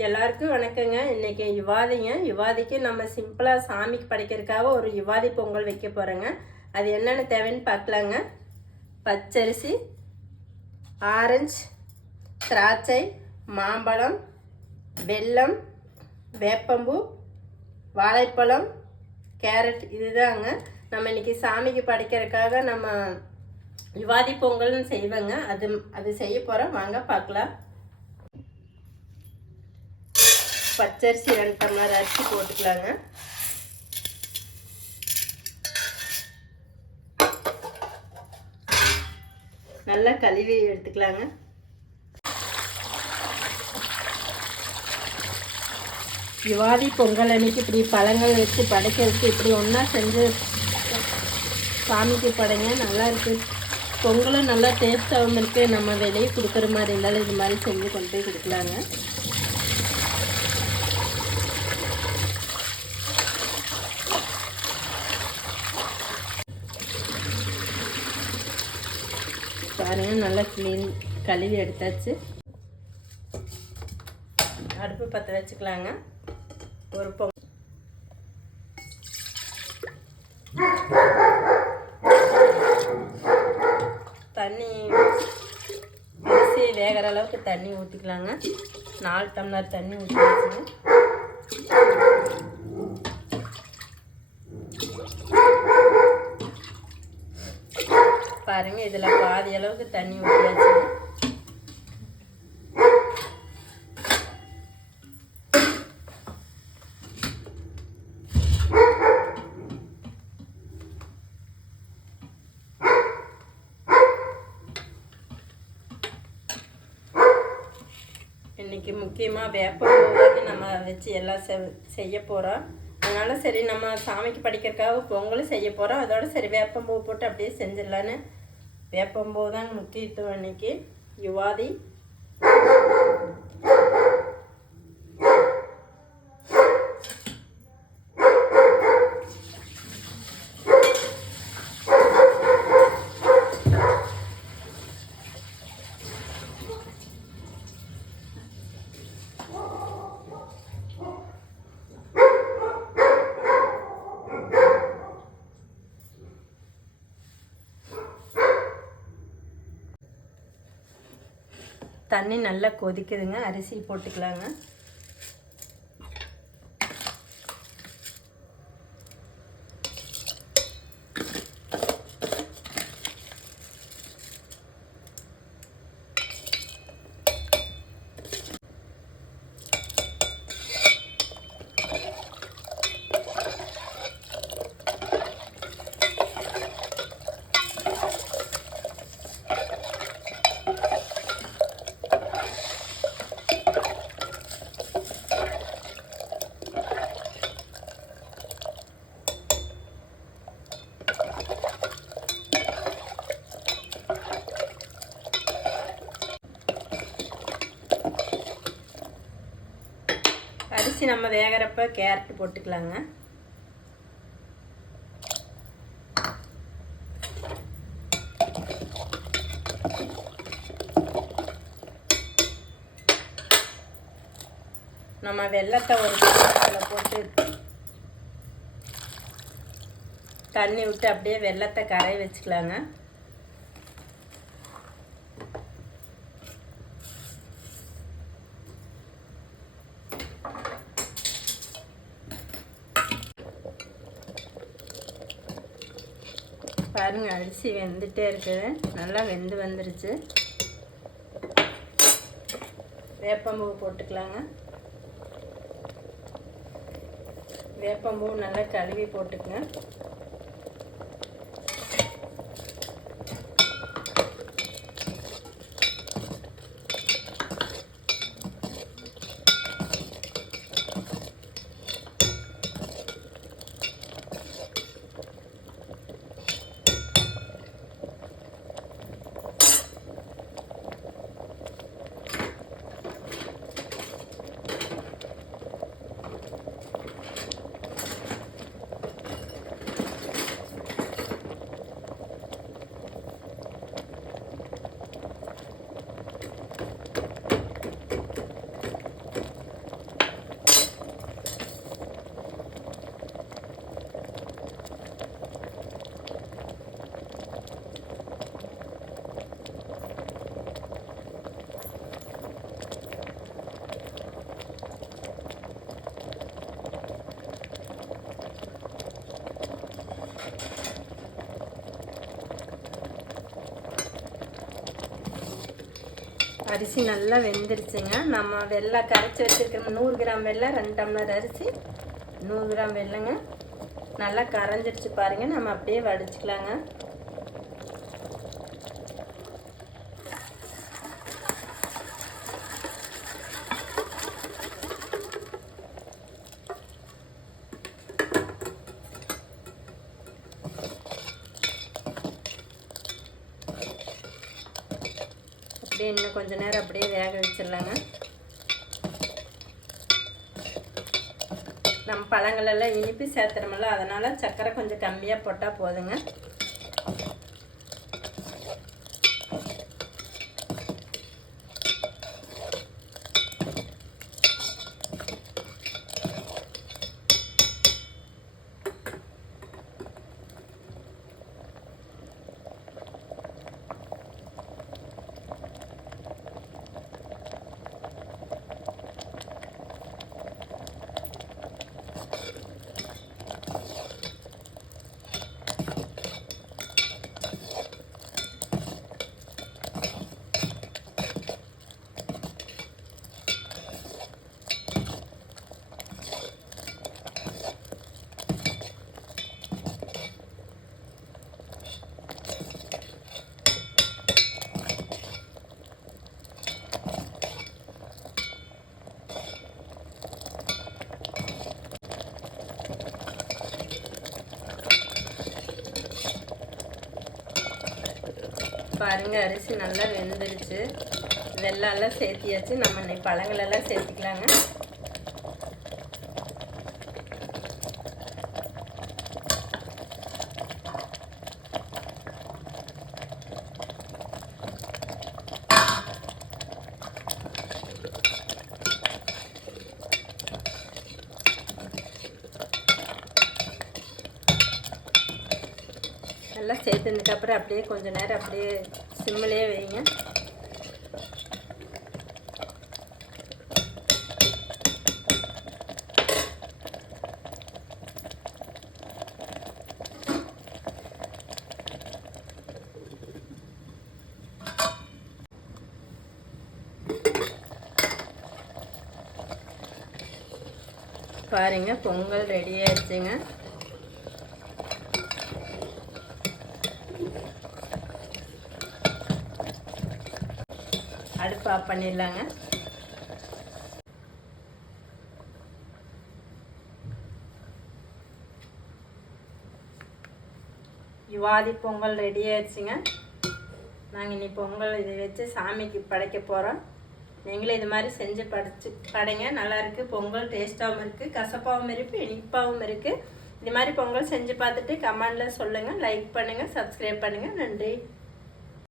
எல்லாருக்கும் வணக்கங்க. இன்னைக்கு யுவாதிக்கு நம்ம சிம்பிளாக சாமிக்கு படைக்கிறதுக்காக ஒரு யுவாதி பொங்கல் வைக்க போகிறோங்க. அது என்னென்ன தேவைன்னு பார்க்கலாங்க. பச்சரிசி, ஆரஞ்சு, திராட்சை, மாம்பழம், வெல்லம், வேப்பம்பூ, வாழைப்பழம், கேரட், இதுதாங்க நம்ம இன்னைக்கு சாமிக்கு படைக்கிறதுக்காக நம்ம யுவாதி பொங்கல்னு செய்வேங்க. அது செய்ய போகிறோம், வாங்க பார்க்கலாம். பச்சரிசி 2 டம்ளர் அரிசி போட்டுக்கலாங்க. நல்லா கழுவி எடுத்துக்கலாங்க. யுவாதி பொங்கல் அன்னைக்கு இப்படி பழங்கள் வச்சு படைக்கிறதுக்கு இப்படி ஒன்றா செஞ்சு சாமிக்கு படைங்க, நல்லா இருக்குது. பொங்கலும் நல்லா டேஸ்ட்டாகவும் இருக்குது. நம்ம வெளியே கொடுக்குற மாதிரி இருந்தாலும் இது மாதிரி செஞ்சு கொண்டு போய் கொடுக்கலாங்க. பாருங்க, நல்லா கழுவி எடுத்தாச்சு. அடுப்பு பற்ற வச்சுக்கலாங்க. ஒரு தண்ணி அரிசி வேகிற அளவுக்கு தண்ணி ஊற்றிக்கலாங்க. 4 டம்ளர் தண்ணி ஊற்றி வச்சுங்க. பாருங்க, இதில் பாதி அளவுக்கு தண்ணி ஊற்றியாச்சு. இன்னைக்கு முக்கியமாக வேப்பம்பூ வந்து நம்ம வச்சு எல்லாம் செய்ய போகிறோம். அதனால சரி, நம்ம சாமிக்கு படிக்கிறதுக்காக பொங்கலும் செய்ய போகிறோம். அதோட சரி வேப்பம்பூ போட்டு அப்படியே செஞ்சிடலான்னு. வேப்பம்பூ தான் முக்கியத்துவம் இன்னைக்கு யுவாதி. தண்ணி நல்லா கொதிக்குதுங்க. அரிசி போட்டுக்கலாங்க. அரிசி நம்ம வேகிறப்ப கேரட் போட்டுக்கலாங்க. நம்ம வெல்லத்தை ஒரு பாத்திரத்தில் போட்டு தண்ணி விட்டு அப்படியே வெல்லத்தை கரைய வச்சுக்கலாங்க. பாருங்க, அரிசி வெந்துட்டே இருக்குது. நல்லா வெந்து வந்துருச்சு. வேப்பம்பூ போட்டுக்கலாங்க. வேப்பம்பூ நல்லா கழுவி போட்டுக்குங்க. அரிசி நல்லா வெந்துருச்சுங்க. நம்ம வெல்லம் கரைச்சி வச்சுருக்கோம். 100 கிராம் வெல்லம், 2 டம்ளர் அரிசி, 100 கிராம் வெல்லங்க. நல்லா கரைஞ்சிருச்சு பாருங்கள். நம்ம அப்படியே வடிச்சுக்கலாங்க. அப்படியே இன்னும் கொஞ்ச நேரம் அப்படியே வேக வச்சிடலாங்க. நம்ம பழங்களெல்லாம் இனிப்பு சேர்த்துறோம்ல, அதனால் சர்க்கரை கொஞ்சம் கம்மியாக போட்டால் போதுங்க. பாருங்க, அரிசி நல்லா வெந்துருச்சு. வெல்லம்லாம் சேர்த்தியாச்சு. நம்ம இன்னைக்கு பழங்களெல்லாம் சேர்த்துக்கலாங்க. நல்லா சேர்த்துனதுக்கப்புறம் அப்படியே கொஞ்சம் நேரம் அப்படியே சிம்மிலே வைங்க. பாருங்க, பொங்கல் ரெடி ஆயிடுச்சுங்க. அடுப்பு ஆஃப் பண்ணிடலாங்க. யுவாதி பொங்கல் ரெடி ஆயிடுச்சுங்க. நாங்கள் இனி பொங்கல் இதை வச்சு சாமிக்கு படைக்க போகிறோம். நீங்களும் இது மாதிரி செஞ்சு படைங்க. நல்லாயிருக்கு. பொங்கல் டேஸ்ட்டாகவும் இருக்குது, கசப்பாகவும் இருக்குது, இனிப்பாகவும் இருக்குது. இது மாதிரி பொங்கல் செஞ்சு பார்த்துட்டு கமெண்டில் சொல்லுங்கள். லைக் பண்ணுங்கள், சப்ஸ்கிரைப் பண்ணுங்கள். நன்றி.